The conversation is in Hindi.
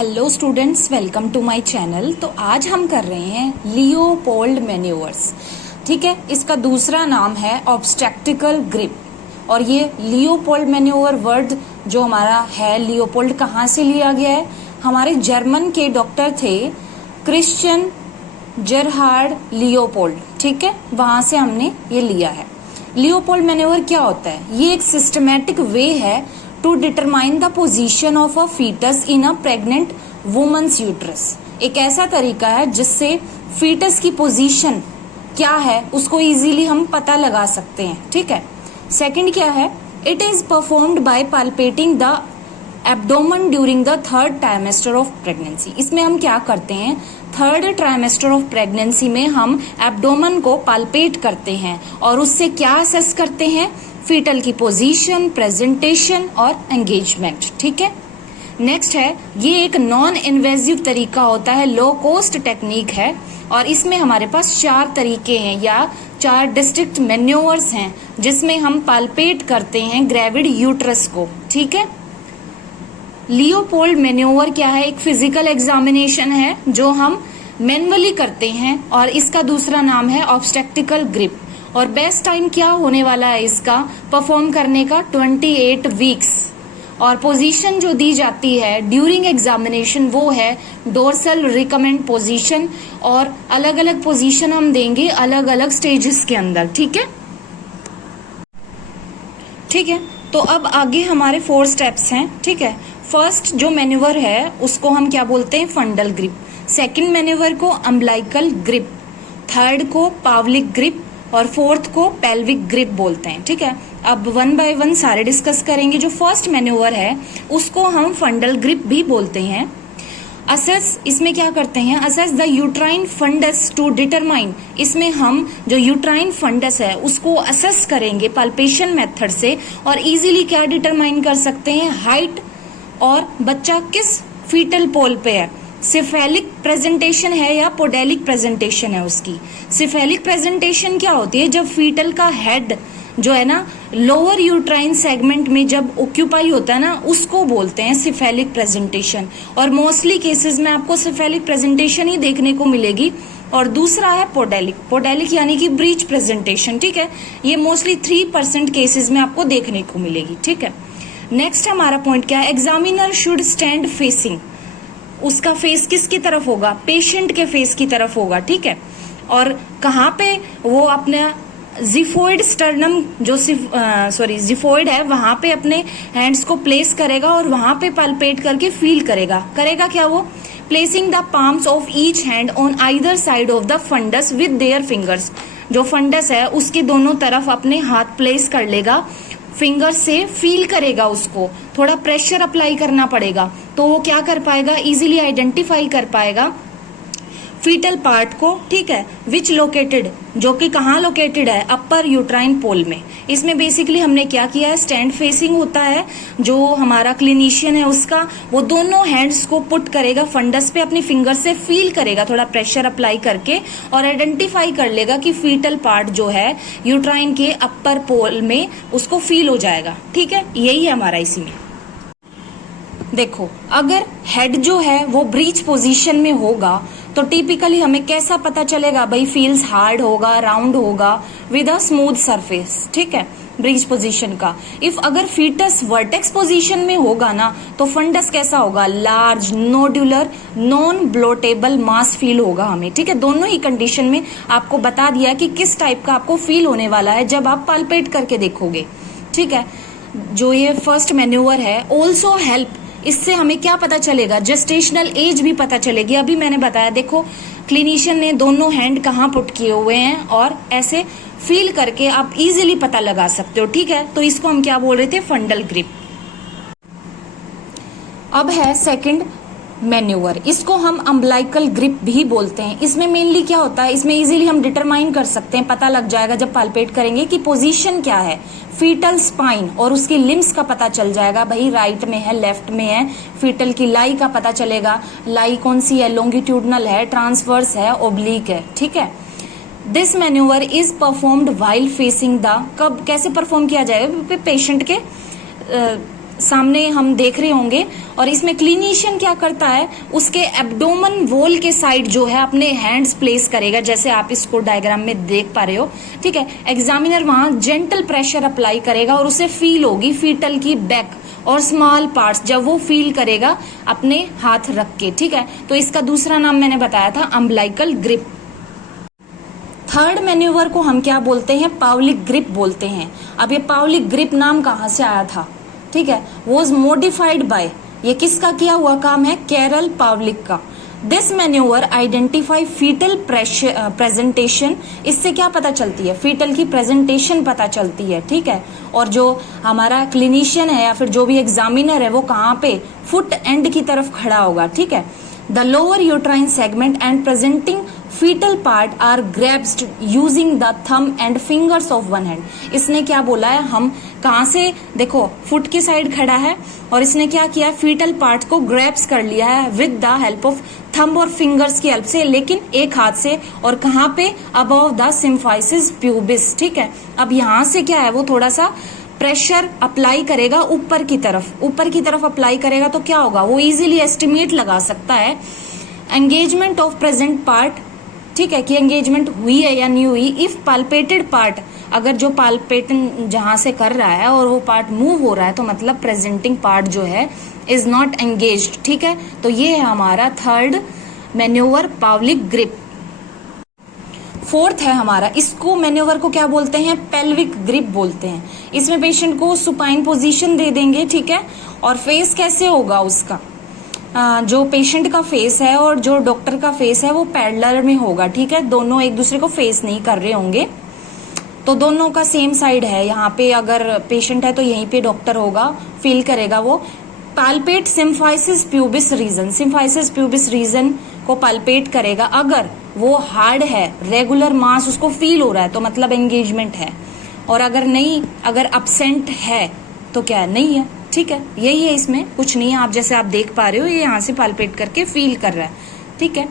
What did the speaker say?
Hello students, welcome to my channel. तो आज हम कर रहे हैं लियोपोल्ड मैन्यूवर्स। ठीक है, इसका दूसरा नाम है ऑब्स्टेक्टिकल ग्रिप। और ये लियोपोल्ड मैन्यूवर वर्ड जो हमारा है, लियोपोल्ड कहाँ से लिया गया है? हमारे जर्मन के डॉक्टर थे क्रिश्चियन जेरहार्ड लियोपोल्ड। ठीक है, वहां से हमने ये लिया है। लियोपोल्ड मैन्यूवर क्या होता है? ये एक सिस्टमैटिक वे है to determine the position of a foetus in a pregnant woman's uterus. एक ऐसा तरीका है जिससे फीटस की पोजीशन क्या है उसको इजीली हम पता लगा सकते हैं। ठीक है, सेकंड क्या है? It is performed by पाल्पेटिंग the abdomen during the third trimester of pregnancy. इसमें हम क्या करते हैं? थर्ड ट्राइमेस्टर ऑफ प्रेगनेंसी में हम एब्डोमेन को पाल्पेट करते हैं और उससे क्या असेस करते हैं? फीटल की पोजीशन, प्रेजेंटेशन और एंगेजमेंट। ठीक है, नेक्स्ट है, ये एक नॉन इन्वेजिव तरीका होता है, लो कॉस्ट टेक्निक है और इसमें हमारे पास 4 तरीके हैं या 4 डिस्ट्रिक्ट मैन्यूवर्स हैं जिसमें हम पाल्पेट करते हैं ग्रेविड यूट्रस को। ठीक है, लियोपोल्ड मैन्यूवर क्या है? एक फिजिकल एग्जामिनेशन है जो हम मैनुअली करते हैं और इसका दूसरा नाम है ऑब्स्टेक्टिकल ग्रिप। और बेस्ट टाइम क्या होने वाला है इसका परफॉर्म करने का? 28 वीक्स। और पोजीशन जो दी जाती है ड्यूरिंग एग्जामिनेशन वो है डोर्सल रिकमेंड पोजीशन। और अलग अलग पोजीशन हम देंगे अलग अलग स्टेजेस के अंदर। ठीक है, ठीक है। तो अब आगे हमारे 4 स्टेप्स हैं। ठीक है, फर्स्ट जो मैन्यूवर है उसको हम क्या बोलते हैं? फंडल ग्रिप। सेकंड मैन्यूवर को अम्बिलिकल ग्रिप, थर्ड को पावलिक ग्रिप और फोर्थ को पेल्विक ग्रिप बोलते हैं। ठीक है, अब 1 बाय 1 सारे डिस्कस करेंगे। जो फर्स्ट मैन्यूवर है उसको हम फंडल ग्रिप भी बोलते हैं। असेस, इसमें क्या करते हैं? Assess the uterine fundus to determine. इसमें हम जो यूट्राइन फंडस है उसको असेस करेंगे पाल्पेशन मेथड से और इजीली क्या डिटरमाइन कर सकते हैं? हाइट और बच्चा किस फीटल पोल पे है, सिफेलिक प्रेजेंटेशन है या पोडेलिक प्रेजेंटेशन है उसकी। सिफेलिक प्रेजेंटेशन क्या होती है? जब फीटल का हेड जो है ना लोअर यूट्राइन सेगमेंट में जब ऑक्यूपाई होता है ना, उसको बोलते हैं सिफेलिक प्रेजेंटेशन। और मोस्टली केसेस में आपको सिफेलिक प्रेजेंटेशन ही देखने को मिलेगी। और दूसरा है पोडेलिक। पोडेलिक यानी कि ब्रीच प्रेजेंटेशन। ठीक है, ये मोस्टली 3% केसेस में आपको देखने को मिलेगी। ठीक है, नेक्स्ट हमारा पॉइंट क्या है? Examiner should stand facing. उसका फेस किसकी तरफ होगा? पेशेंट के फेस की तरफ होगा। ठीक है, और कहाँ पे वो अपना जिफोइड स्टर्नम जो जिफोइड है वहां पे अपने हैंड्स को प्लेस करेगा और वहां पे पल्पेट करके फील करेगा। करेगा क्या वो? Placing the palms of each hand on either side of the fundus with their fingers. जो फंडस है उसके दोनों तरफ अपने हाथ प्लेस कर लेगा, फिंगर से फील करेगा, उसको थोड़ा प्रेशर अप्लाई करना पड़ेगा तो वो क्या कर पाएगा? इजीली आइडेंटिफाई कर पाएगा फीटल पार्ट को। ठीक है, विच लोकेटेड, जो कि कहाँ लोकेटेड है? अपर यूट्राइन पोल में। इसमें बेसिकली हमने क्या किया है? स्टैंड फेसिंग होता है, जो हमारा क्लिनिशियन है उसका वो दोनों हैंड्स को पुट करेगा फंडस पे, अपनी फिंगर से फील करेगा थोड़ा प्रेशर अप्लाई करके और आइडेंटिफाई कर लेगा कि फीटल पार्ट जो है यूट्राइन के अपर पोल में उसको फील हो जाएगा। ठीक है, यही है हमारा इसी में। देखो, अगर हेड जो है वो ब्रीच पोजीशन में होगा तो टिपिकली हमें कैसा पता चलेगा? भाई फील्स हार्ड होगा, राउंड होगा विद अ स्मूथ सरफेस। ठीक है, ब्रीच पोजीशन का। इफ अगर फीटस वर्टेक्स पोजीशन में होगा ना तो फंडस कैसा होगा? लार्ज, नोडुलर, नॉन ब्लोटेबल मास फील होगा हमें। ठीक है, दोनों ही कंडीशन में आपको बता दिया कि किस टाइप का आपको फील होने वाला है जब आप पाल्पेट करके देखोगे। ठीक है, जो ये फर्स्ट मैन्यूवर है ऑल्सो हेल्प, इससे हमें क्या पता चलेगा? जेस्टेशनल एज भी पता चलेगी। अभी मैंने बताया, देखो क्लिनिशियन ने दोनों हैंड कहाँ पुट किए हुए हैं और ऐसे फील करके आप इजीली पता लगा सकते हो। ठीक है, तो इसको हम क्या बोल रहे थे? फंडल ग्रिप। अब है सेकंड मैन्यूवर, इसको हम अम्बिलिकल ग्रिप भी बोलते हैं। इसमें मेनली क्या होता है? इसमें इजीली हम डिटरमाइन कर सकते हैं, पता लग जाएगा जब पाल्पेट करेंगे कि पोजीशन क्या है फीटल स्पाइन, और उसकी लिम्स का पता चल जाएगा, भाई राइट में है, लेफ्ट में है। फीटल की लाई का पता चलेगा, लाई कौन सी है? लॉन्गिट्यूडनल है, ट्रांसवर्स है, ओब्लिक है। ठीक है, this manoeuvre is performed while facing the, कब कैसे परफॉर्म किया जाएगा? पेशेंट के सामने हम देख रहे होंगे। और इसमें क्लिनिशियन क्या करता है, उसके एब्डोमन वॉल के साइड जो है अपने हैंड्स प्लेस करेगा, जैसे आप इसको डायग्राम में देख पा रहे हो, ठीक है। एग्जामिनर वहां जेंटल प्रेशर अप्लाई करेगा और उसे फील होगी फीटल की बैक और स्मॉल पार्ट्स, जब वो फील करेगा अपने हाथ रख के, ठीक है। तो इसका दूसरा नाम मैंने बताया था अम्बिलिकल ग्रिप। थर्ड मैन्यूवर को हम क्या बोलते हैं, पावलिक ग्रिप बोलते हैं। अब ये पावलिक ग्रिप नाम कहाँ से आया था, ठीक है, वॉज मॉडिफाइड बाय, ये किसका किया हुआ काम है, कैरल पावलिक का। This manoeuvre identify foetal presentation, इससे क्या पता चलती है, फीटल की प्रेजेंटेशन पता चलती है, ठीक है। और जो हमारा क्लिनिशियन है या फिर जो भी एग्जामिनर है वो कहाँ पे, फुट एंड की तरफ खड़ा होगा, ठीक है। The lower uterine segment and presenting foetal part are grabbed using the thumb and fingers of one hand. इसने क्या बोला है, हम कहाँ से, देखो फुट की साइड खड़ा है और इसने क्या किया, फीटल पार्ट को ग्रैब्स कर लिया है with the help of thumb और फिंगर्स की हेल्प से, लेकिन एक हाथ से, और कहाँ पे, अबव द सिम्फाइसिस प्यूबिस, ठीक है। अब यहाँ से क्या है, वो थोड़ा सा प्रेशर अप्लाई करेगा ऊपर की तरफ अप्लाई करेगा तो क्या होगा, वो इजीली एस्टिमेट लगा सकता है एंगेजमेंट ऑफ प्रेजेंट पार्ट, ठीक है, कि एंगेजमेंट हुई है या नहीं हुई। इफ पाल्पेटेड पार्ट, अगर जो पाल्पेटन जहां से कर रहा है और वो पार्ट मूव हो रहा है तो मतलब प्रेजेंटिंग पार्ट जो है इज नॉट एंगेज्ड, ठीक है। तो ये है हमारा थर्ड मैन्यूवर, पावलिक ग्रिप। फोर्थ है हमारा, इसको मैन्यूवर को क्या बोलते हैं, पेल्विक ग्रिप बोलते हैं। इसमें पेशेंट को सुपाइन पोजीशन दे देंगे, ठीक है। और फेस कैसे होगा उसका, जो पेशेंट का फेस है और जो डॉक्टर का फेस है वो पैरेलल में होगा, ठीक है। दोनों एक दूसरे को फेस नहीं कर रहे होंगे, तो दोनों का सेम साइड है। यहाँ पे अगर पेशेंट है तो यहीं पे डॉक्टर होगा, फील करेगा वो। Palpate symphysis pubis region, symphysis pubis region को पाल्पेट करेगा। अगर वो हार्ड है, रेगुलर मास उसको फील हो रहा है तो मतलब एंगेजमेंट है, और अगर नहीं, अगर अब्सेंट है तो क्या नहीं है, ठीक है। यही है, इसमें कुछ नहीं है। आप जैसे आप देख पा रहे हो, ये यहाँ से पाल्पेट करके फील कर रहा है, ठीक है।